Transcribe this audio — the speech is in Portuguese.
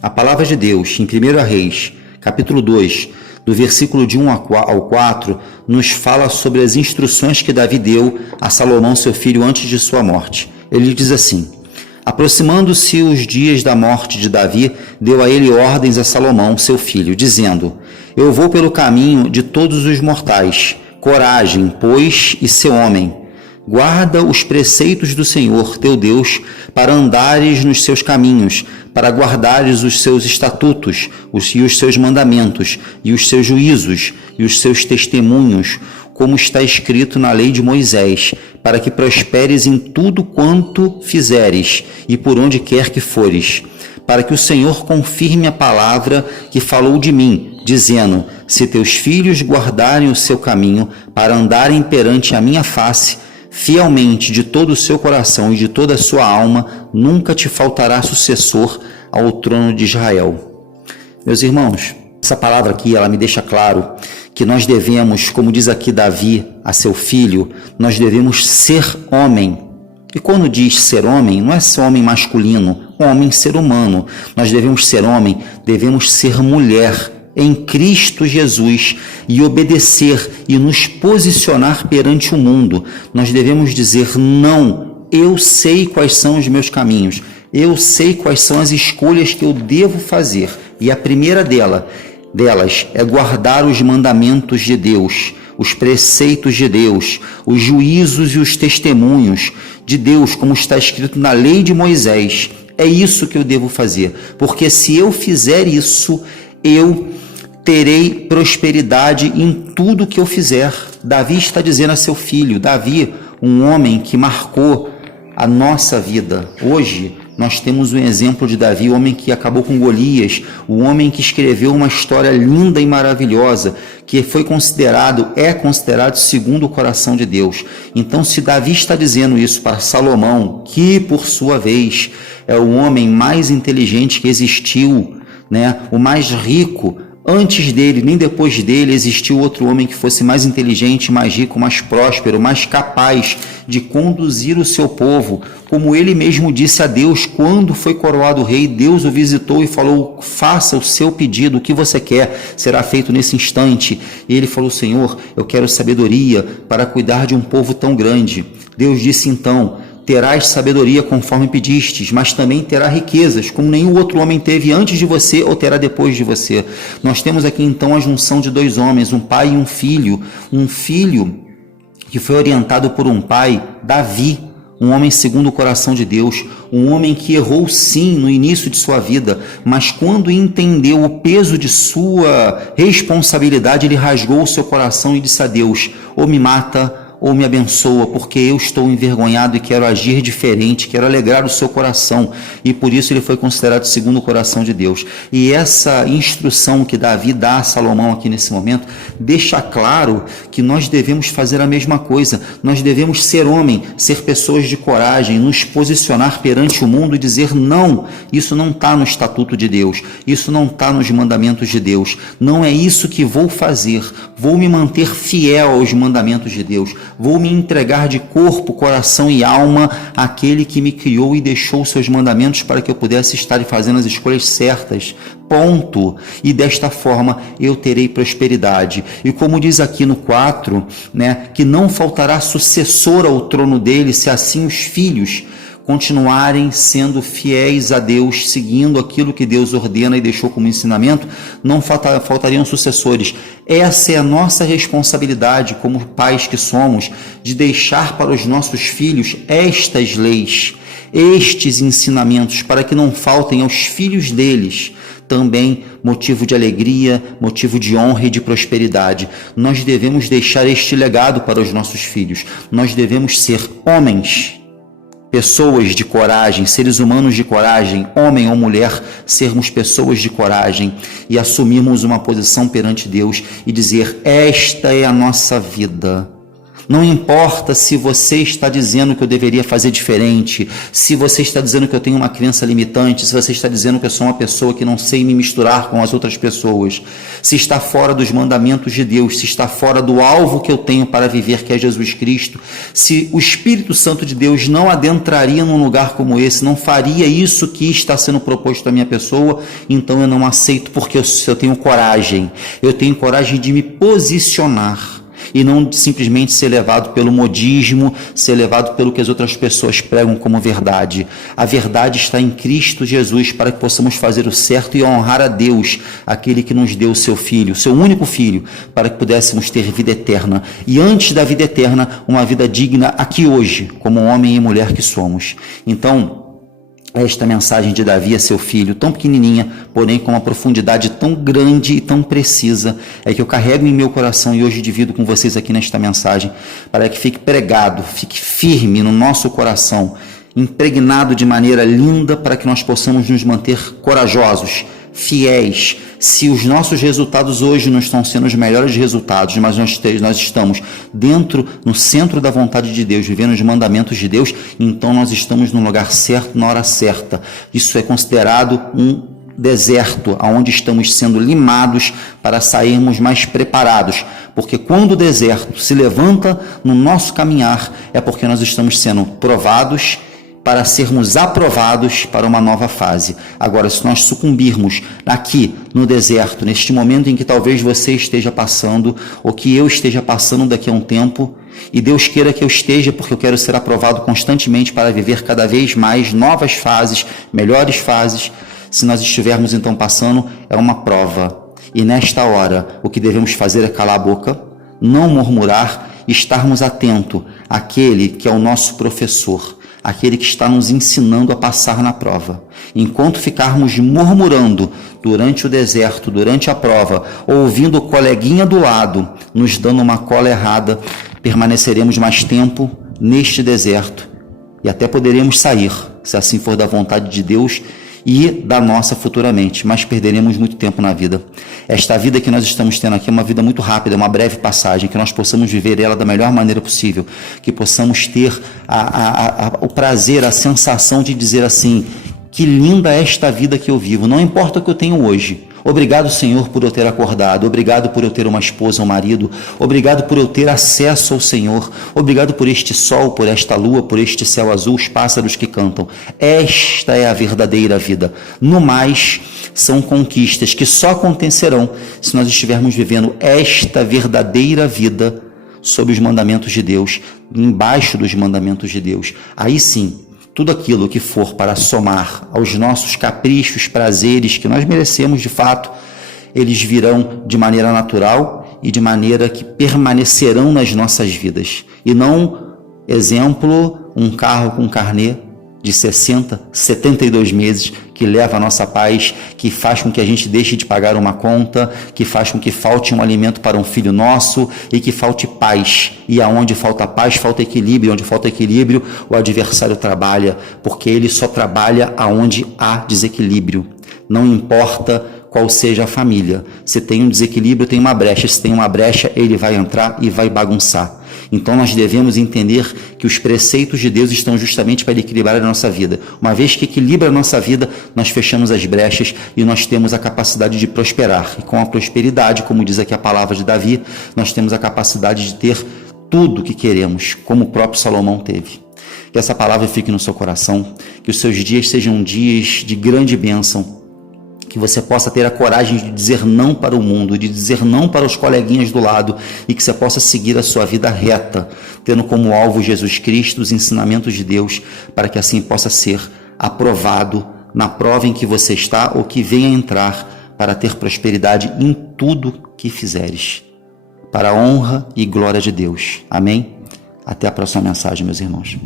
A palavra de Deus, em 1 Reis, capítulo 2, do versículo de 1 ao 4, nos fala sobre as instruções que Davi deu a Salomão, seu filho, antes de sua morte. Ele diz assim: aproximando-se os dias da morte de Davi, deu a ele ordens a Salomão, seu filho, dizendo: eu vou pelo caminho de todos os mortais. Coragem, pois, e ser homem. Guarda os preceitos do Senhor, teu Deus, para andares nos seus caminhos, para guardares os seus estatutos, e os seus mandamentos, e os seus juízos, e os seus testemunhos, como está escrito na lei de Moisés, para que prosperes em tudo quanto fizeres, e por onde quer que fores, para que o Senhor confirme a palavra que falou de mim, dizendo: se teus filhos guardarem o seu caminho, para andarem perante a minha face, fielmente de todo o seu coração e de toda a sua alma, nunca te faltará sucessor ao trono de Israel. Meus irmãos, essa palavra aqui, ela me deixa claro que nós devemos, como diz aqui Davi a seu filho, nós devemos ser homem. E quando diz ser homem, não é ser homem masculino, homem ser humano. Nós devemos ser homem, devemos ser mulher em Cristo Jesus e obedecer e nos posicionar perante o mundo. Nós devemos dizer: não, eu sei quais são os meus caminhos, eu sei quais são as escolhas que eu devo fazer. E a primeira delas é guardar os mandamentos de Deus, os preceitos de Deus, os juízos e os testemunhos de Deus, como está escrito na lei de Moisés. É isso que eu devo fazer, porque se eu fizer isso, eu terei prosperidade em tudo que eu fizer. Davi está dizendo a seu filho, Davi, um homem que marcou a nossa vida. Hoje nós temos um exemplo de Davi, o homem que acabou com Golias, o homem que escreveu uma história linda e maravilhosa, que é considerado segundo o coração de Deus. Então, se Davi está dizendo isso para Salomão, que por sua vez é o homem mais inteligente que existiu, o mais rico, antes dele, nem depois dele, existiu outro homem que fosse mais inteligente, mais rico, mais próspero, mais capaz de conduzir o seu povo. Como ele mesmo disse a Deus, quando foi coroado rei, Deus o visitou e falou: faça o seu pedido, o que você quer, será feito nesse instante. E ele falou: Senhor, eu quero sabedoria para cuidar de um povo tão grande. Deus disse então: terás sabedoria conforme pedistes, mas também terá riquezas, como nenhum outro homem teve antes de você ou terá depois de você. Nós temos aqui então a junção de dois homens, um pai e um filho que foi orientado por um pai, Davi, um homem segundo o coração de Deus, um homem que errou sim no início de sua vida, mas quando entendeu o peso de sua responsabilidade, ele rasgou o seu coração e disse a Deus: ou me mata ou me abençoa, porque eu estou envergonhado e quero agir diferente, quero alegrar o seu coração. E por isso ele foi considerado segundo o coração de Deus. E essa instrução que Davi dá a Salomão aqui nesse momento deixa claro que nós devemos fazer a mesma coisa. Nós devemos ser homem, ser pessoas de coragem, nos posicionar perante o mundo e dizer: não, isso não está no estatuto de Deus, isso não está nos mandamentos de Deus, não é isso que vou fazer. Vou me manter fiel aos mandamentos de Deus, vou me entregar de corpo, coração e alma àquele que me criou e deixou os seus mandamentos para que eu pudesse estar fazendo as escolhas certas. Ponto. E desta forma eu terei prosperidade. E como diz aqui no 4, que não faltará sucessor ao trono dele, se assim os filhos continuarem sendo fiéis a Deus, seguindo aquilo que Deus ordena e deixou como ensinamento, não faltariam sucessores. Essa é a nossa responsabilidade como pais que somos, de deixar para os nossos filhos estas leis, estes ensinamentos, para que não faltem aos filhos deles também motivo de alegria, motivo de honra e de prosperidade. Nós devemos deixar este legado para os nossos filhos. Nós devemos ser homens, pessoas de coragem, seres humanos de coragem, homem ou mulher, sermos pessoas de coragem e assumirmos uma posição perante Deus e dizer: esta é a nossa vida. Não importa se você está dizendo que eu deveria fazer diferente, se você está dizendo que eu tenho uma crença limitante, se você está dizendo que eu sou uma pessoa que não sei me misturar com as outras pessoas, se está fora dos mandamentos de Deus, se está fora do alvo que eu tenho para viver, que é Jesus Cristo, se o Espírito Santo de Deus não adentraria num lugar como esse, não faria isso que está sendo proposto à minha pessoa, então eu não aceito, porque eu tenho coragem de me posicionar e não simplesmente ser levado pelo modismo, ser levado pelo que as outras pessoas pregam como verdade. A verdade está em Cristo Jesus, para que possamos fazer o certo e honrar a Deus, aquele que nos deu o seu Filho, o seu único Filho, para que pudéssemos ter vida eterna. E antes da vida eterna, uma vida digna aqui hoje, como homem e mulher que somos. Então, esta mensagem de Davi a seu filho, tão pequenininha, porém com uma profundidade tão grande e tão precisa, é que eu carrego em meu coração e hoje divido com vocês aqui nesta mensagem, para que fique pregado, fique firme no nosso coração, impregnado de maneira linda, para que nós possamos nos manter corajosos, fiéis. Se os nossos resultados hoje não estão sendo os melhores resultados, mas nós estamos no centro da vontade de Deus, vivendo os mandamentos de Deus, então nós estamos no lugar certo, na hora certa. Isso é considerado um deserto, onde estamos sendo limados para sairmos mais preparados, porque quando o deserto se levanta no nosso caminhar, é porque nós estamos sendo provados para sermos aprovados para uma nova fase. Agora, se nós sucumbirmos aqui no deserto, neste momento em que talvez você esteja passando, ou que eu esteja passando daqui a um tempo, e Deus queira que eu esteja, porque eu quero ser aprovado constantemente para viver cada vez mais novas fases, melhores fases. Se nós estivermos então passando, é uma prova. E nesta hora, o que devemos fazer é calar a boca, não murmurar, estarmos atentos àquele que é o nosso professor, aquele que está nos ensinando a passar na prova. Enquanto ficarmos murmurando durante o deserto, durante a prova, ouvindo o coleguinha do lado nos dando uma cola errada, permaneceremos mais tempo neste deserto e até poderemos sair, se assim for da vontade de Deus e da nossa futuramente, mas perderemos muito tempo na vida. Esta vida que nós estamos tendo aqui é uma vida muito rápida, é uma breve passagem, que nós possamos viver ela da melhor maneira possível, que possamos ter o prazer, a sensação de dizer assim: que linda é esta vida que eu vivo, não importa o que eu tenho hoje. Obrigado, Senhor, por eu ter acordado. Obrigado por eu ter uma esposa, um marido. Obrigado por eu ter acesso ao Senhor. Obrigado por este sol, por esta lua, por este céu azul, os pássaros que cantam. Esta é a verdadeira vida. No mais, são conquistas que só acontecerão se nós estivermos vivendo esta verdadeira vida sob os mandamentos de Deus, embaixo dos mandamentos de Deus. Aí sim, tudo aquilo que for para somar aos nossos caprichos, prazeres que nós merecemos de fato, eles virão de maneira natural e de maneira que permanecerão nas nossas vidas. E não, exemplo, um carro com carnê de 60, 72 meses, que leva a nossa paz, que faz com que a gente deixe de pagar uma conta, que faz com que falte um alimento para um filho nosso e que falte paz. E aonde falta paz, falta equilíbrio. Onde falta equilíbrio, o adversário trabalha, porque ele só trabalha aonde há desequilíbrio. Não importa qual seja a família. Se tem um desequilíbrio, tem uma brecha. Se tem uma brecha, ele vai entrar e vai bagunçar. Então nós devemos entender que os preceitos de Deus estão justamente para equilibrar a nossa vida. Uma vez que equilibra a nossa vida, nós fechamos as brechas e nós temos a capacidade de prosperar. E com a prosperidade, como diz aqui a palavra de Davi, nós temos a capacidade de ter tudo o que queremos, como o próprio Salomão teve. Que essa palavra fique no seu coração, que os seus dias sejam dias de grande bênção, que você possa ter a coragem de dizer não para o mundo, de dizer não para os coleguinhas do lado e que você possa seguir a sua vida reta, tendo como alvo Jesus Cristo, os ensinamentos de Deus, para que assim possa ser aprovado na prova em que você está ou que venha entrar, para ter prosperidade em tudo que fizeres, para a honra e glória de Deus. Amém? Até a próxima mensagem, meus irmãos.